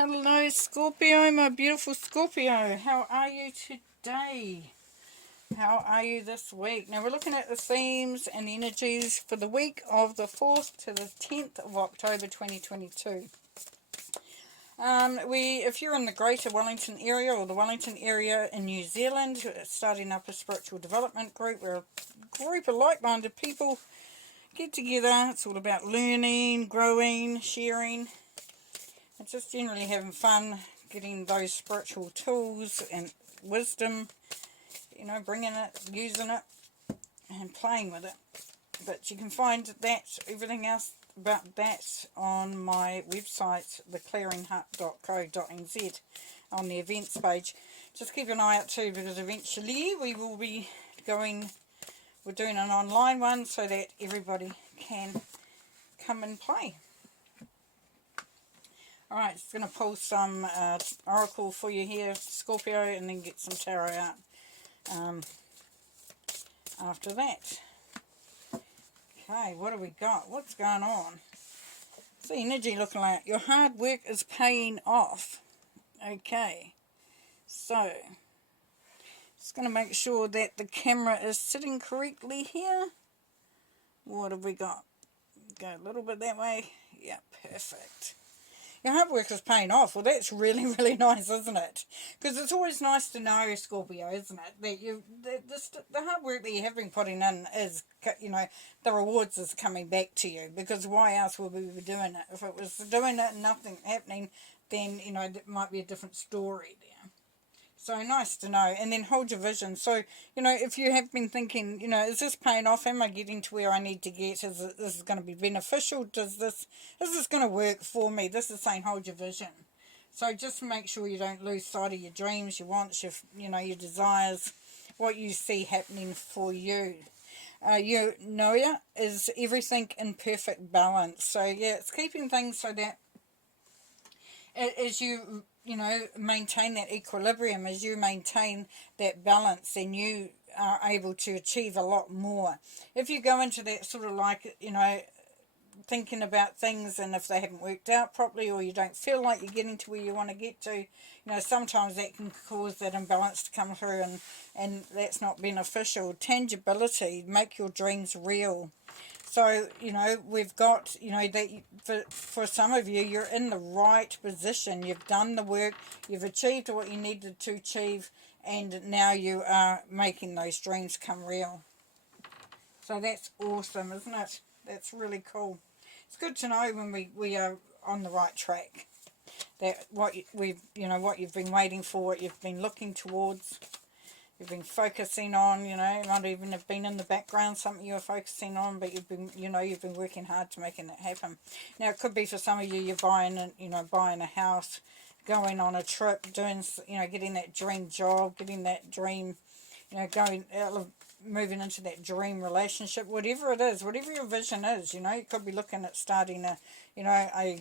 Hello Scorpio, my beautiful Scorpio. How are you today? How are you this week? Now we're looking at the themes and energies for the week of the 4th to the 10th of October 2022. If you're in the Greater Wellington area or the Wellington area in New Zealand, starting up a spiritual development group where a group of like-minded people get together. It's all about learning, growing, sharing. It's just generally having fun, getting those spiritual tools and wisdom, bringing it, using it, and playing with it. But you can find that, everything else about that on my website, theclearinghut.co.nz, on the events page. Just keep an eye out too, because eventually we will be we're doing an online one so that everybody can come and play. Alright, just going to pull some oracle for you here, Scorpio, and then get some tarot out after that. Okay, what do we got? What's going on? What's the energy looking like? Your hard work is paying off. Okay, so just going to make sure that the camera is sitting correctly here. What have we got? Go a little bit that way. Yeah, perfect. Your hard work is paying off. Well, that's really, really nice, isn't it? Because it's always nice to know, Scorpio, isn't it, that the hard work that you have been putting in is, the rewards is coming back to you. Because why else would we be doing it? If it was doing it and nothing happening, then, it might be a different story there. So nice to know. And then hold your vision. So, if you have been thinking, is this paying off? Am I getting to where I need to get? Is this going to be beneficial? Is this going to work for me? This is saying hold your vision. So just make sure you don't lose sight of your dreams, your wants, your desires, what you see happening for you. Your Noya is everything in perfect balance. So yeah, it's keeping things so that as you maintain that equilibrium, as you maintain that balance, then you are able to achieve a lot more. If you go into that sort of like, thinking about things, and if they haven't worked out properly, or you don't feel like you're getting to where you want to get to, sometimes that can cause that imbalance to come through, and that's not beneficial. Tangibility, make your dreams real. So, we've got, that for some of you, you're in the right position. You've done the work. You've achieved what you needed to achieve. And now you are making those dreams come real. So that's awesome, isn't it? That's really cool. It's good to know when we are on the right track. That what you've been waiting for, what you've been looking towards, you've been focusing on, it might even have been in the background, something you were focusing on, but you've been working hard to making it happen. Now, it could be for some of you, you're buying a house, going on a trip, doing, getting that dream job, getting that dream, moving into that dream relationship, whatever it is, whatever your vision is, you could be looking at starting a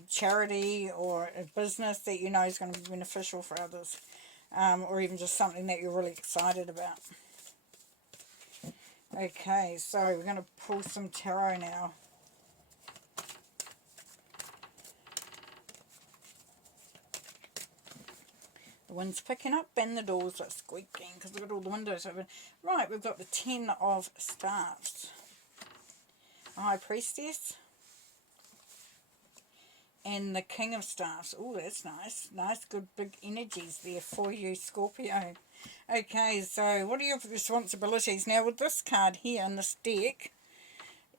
charity or a business that is going to be beneficial for others. Or even just something that you're really excited about. Okay, so we're going to pull some tarot now. The wind's picking up and the doors are squeaking because we've got all the windows open. Right, we've got the 10 of Staffs. High Priestess. And the King of Staffs. Oh, that's nice. Nice, good, big energies there for you, Scorpio. Okay, so what are your responsibilities? Now, with this card here in this deck,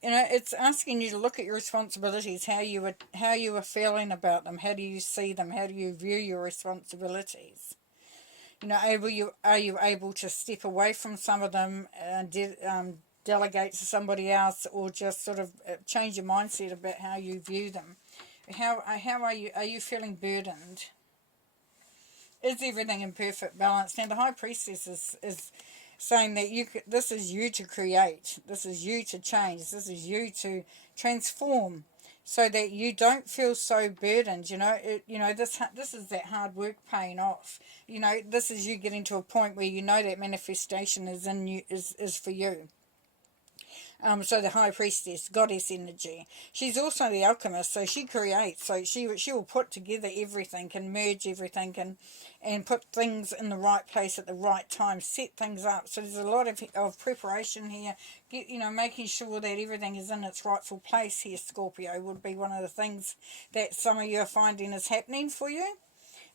it's asking you to look at your responsibilities, how you are feeling about them, how do you see them, how do you view your responsibilities? Are you able to step away from some of them and delegate to somebody else, or just sort of change your mindset about how you view them? How are you feeling burdened? Is everything in perfect balance? Now the High Priestess is saying that this is you to create, this is you to change, this is you to transform, so that you don't feel so burdened. This is that hard work paying off. This is you getting to a point where that manifestation is in you, is for you. So the High Priestess, goddess energy. She's also the alchemist, so she creates. So she will put together everything, and merge everything, and put things in the right place at the right time, set things up. So there's a lot of preparation here. Making sure that everything is in its rightful place here, Scorpio, would be one of the things that some of you are finding is happening for you.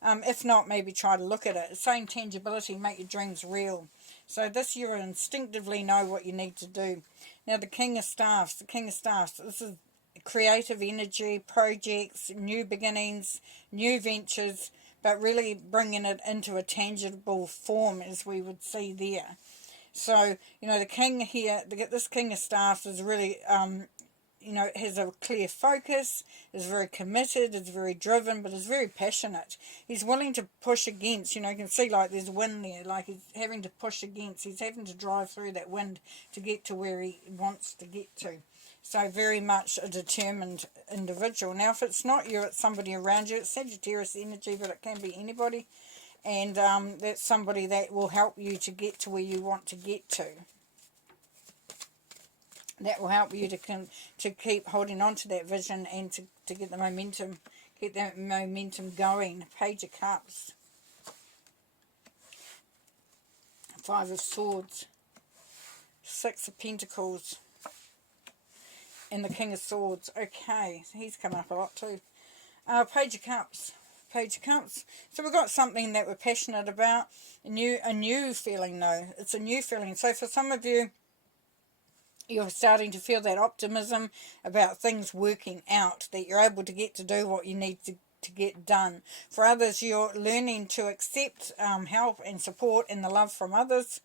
If not, maybe try to look at it. Same tangibility, make your dreams real. So this you instinctively know what you need to do. Now the King of Staffs, this is creative energy, projects, new beginnings, new ventures, but really bringing it into a tangible form, as we would see there. So, the king here, this King of Staffs is really, has a clear focus, is very committed, is very driven, but is very passionate. He's willing to push against, you can see like there's wind there, like he's having to push against, he's having to drive through that wind to get to where he wants to get to. So very much a determined individual. Now if it's not you, it's somebody around you. It's Sagittarius energy, but it can be anybody. And that's somebody that will help you to get to where you want to get to. That will help you to keep holding on to that vision and to get the momentum, going. Page of Cups. Five of Swords. Six of Pentacles. And the King of Swords. Okay, so he's come up a lot too. Page of Cups. Page of Cups. So we've got something that we're passionate about. A new feeling though. It's a new feeling. So for some of you, you're starting to feel that optimism about things working out, that you're able to get to do what you need to get done. For others, you're learning to accept help and support and the love from others.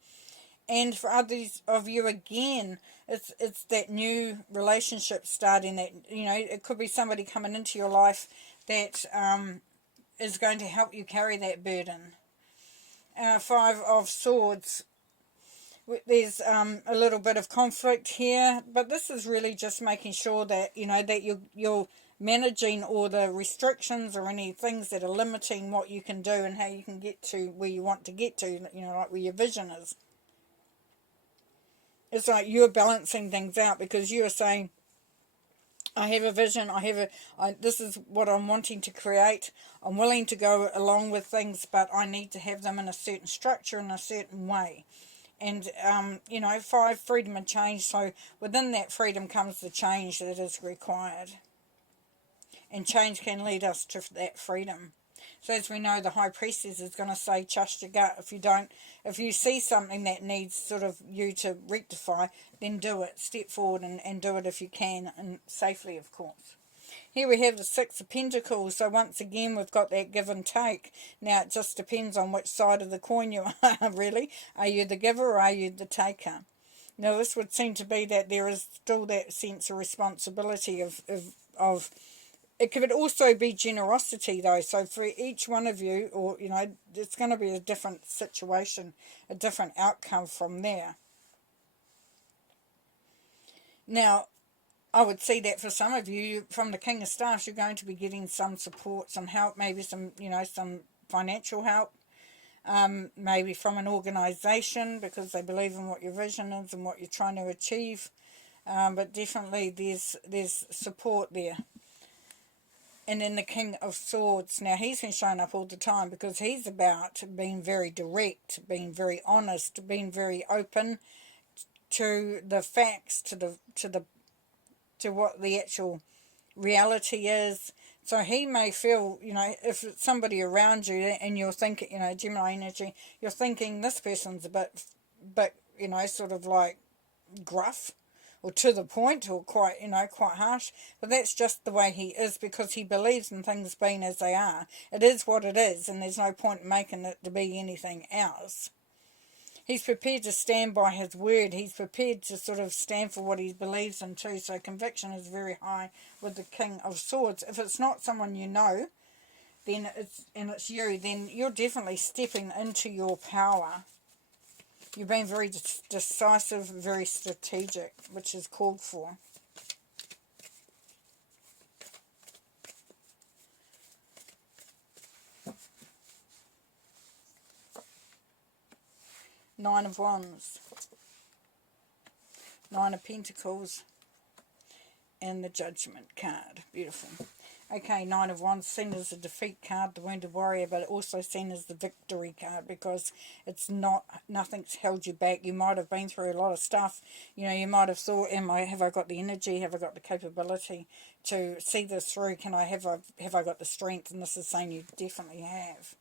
And for others of you, again, it's that new relationship starting. That it could be somebody coming into your life that is going to help you carry that burden. Five of Swords. There's a little bit of conflict here, but this is really just making sure that that you're managing all the restrictions or any things that are limiting what you can do and how you can get to where you want to get to, like where your vision is. It's like you're balancing things out because you are saying, I have a vision, this is what I'm wanting to create. I'm willing to go along with things, but I need to have them in a certain structure, in a certain way. And, five, freedom and change. So within that freedom comes the change that is required. And change can lead us to that freedom. So as we know, the High Priestess is going to say, trust your gut. If you see something that needs sort of you to rectify, then do it. Step forward and do it if you can, and safely, of course. Here we have the Six of Pentacles. So once again, we've got that give and take. Now, it just depends on which side of the coin you are, really. Are you the giver or are you the taker? Now, this would seem to be that there is still that sense of responsibility of it could also be generosity, though. So for each one of you, or, it's going to be a different situation, a different outcome from there. Now, I would see that for some of you, from the King of Staffs, you're going to be getting some support, some help, maybe some financial help, maybe from an organisation because they believe in what your vision is and what you're trying to achieve. But definitely there's support there. And then the King of Swords. Now, he's been showing up all the time because he's about being very direct, being very honest, being very open to the facts, to what the actual reality is. So he may feel, if it's somebody around you and you're thinking, Gemini energy, you're thinking this person's a bit, sort of like gruff or to the point or quite harsh. But that's just the way he is because he believes in things being as they are. It is what it is and there's no point in making it to be anything else. He's prepared to stand by his word. He's prepared to sort of stand for what he believes in too. So conviction is very high with the King of Swords. If it's not someone you know, then it's you, then you're definitely stepping into your power. You're being very decisive, very strategic, which is called for. Nine of Wands. Nine of Pentacles, and the Judgment card. Beautiful. Okay, Nine of Wands, seen as a defeat card, the Wounded Warrior, but also seen as the victory card, because it's not, nothing's held you back. You might have been through a lot of stuff. You know, you might have thought, have I got the energy, have I got the capability to see this through? Have I got the strength? And this is saying you definitely have.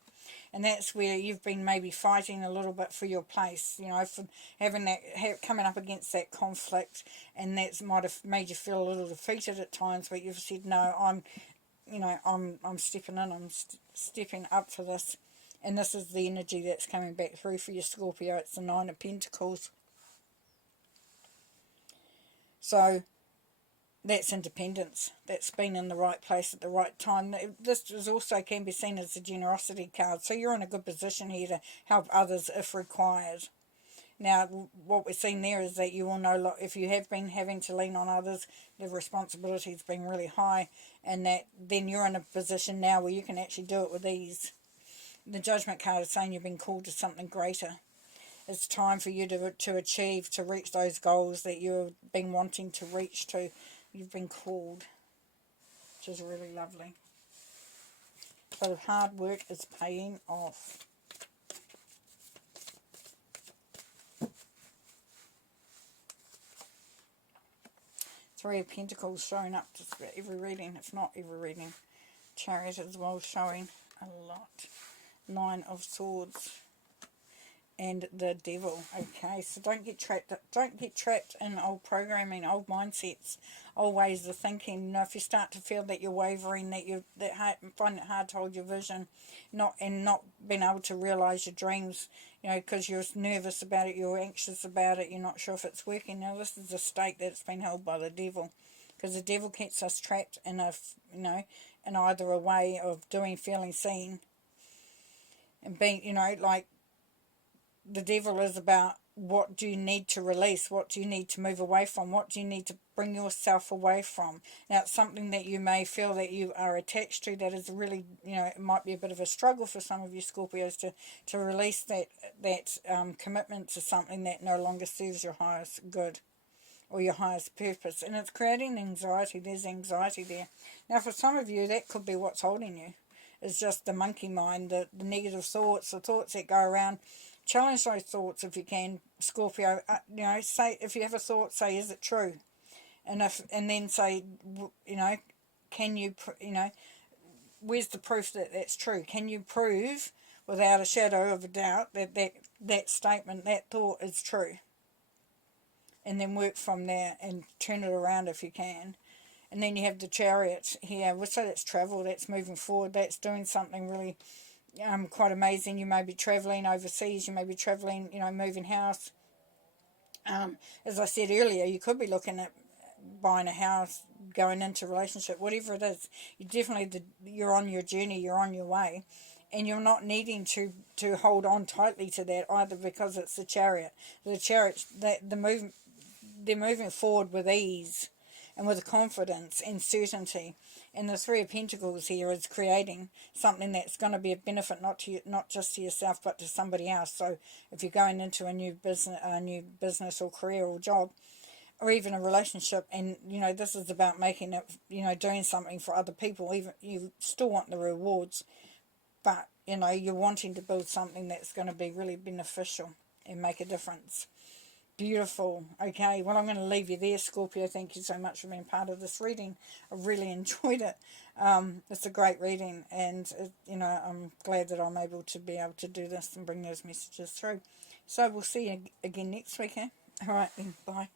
And that's where you've been maybe fighting a little bit for your place, you know, for having that, coming up against that conflict, and that might have made you feel a little defeated at times, but you've said, no, I'm stepping in, I'm stepping up for this. And this is the energy that's coming back through for your Scorpio. It's the Nine of Pentacles. So that's independence. That's been in the right place at the right time. This is also can be seen as a generosity card. So you're in a good position here to help others if required. Now, what we're seeing there is that you will know, if you have been having to lean on others, the responsibility has been really high, and that then you're in a position now where you can actually do it with ease. The Judgment card is saying you've been called to something greater. It's time for you to achieve, to reach those goals that you've been wanting to reach to. You've been called, which is really lovely. So the hard work is paying off. Three of Pentacles showing up just about every reading, if not every reading. Chariot as well showing a lot. Nine of Swords and the Devil. Okay, so don't get trapped in old programming, old mindsets, old ways of thinking. You know, if you start to feel that you're wavering, find it hard to hold your vision, not being able to realize your dreams, you know, because you're nervous about it, you're anxious about it, you're not sure if it's working. Now this is a state that's been held by the devil, because the devil keeps us trapped in in either a way of feeling seen, and being, like, the devil is about what do you need to release, what do you need to move away from, what do you need to bring yourself away from. Now it's something that you may feel that you are attached to that is really, it might be a bit of a struggle for some of you Scorpios to release that commitment to something that no longer serves your highest good or your highest purpose, and it's creating anxiety. There's anxiety there. Now for some of you that could be what's holding you. It's just the monkey mind, the negative thoughts, the thoughts that go around. Challenge those thoughts if you can, Scorpio. Say, if you have a thought, say, is it true? And then say, can you, where's the proof that that's true? Can you prove without a shadow of a doubt that statement, that thought is true? And then work from there and turn it around if you can. And then you have the Chariot here. So that's travel, that's moving forward, that's doing something really quite amazing. You may be travelling overseas, you may be travelling, moving house. As I said earlier, you could be looking at buying a house, going into a relationship, whatever it is. You're on your journey, you're on your way, and you're not needing to hold on tightly to that either, because it's the Chariot. The Chariot, they're moving forward with ease and with confidence and certainty. And the Three of Pentacles here is creating something that's going to be a benefit not just to yourself but to somebody else. So if you're going into a new business or career or job, or even a relationship, and this is about making it, doing something for other people. Even you still want the rewards, but you're wanting to build something that's going to be really beneficial and make a difference. Beautiful. Okay, well, I'm going to leave you there, Scorpio. Thank you so much for being part of this reading. I really enjoyed it. It's a great reading, and I'm glad that I'm able to do this and bring those messages through. So we'll see you again next week. All right then, bye.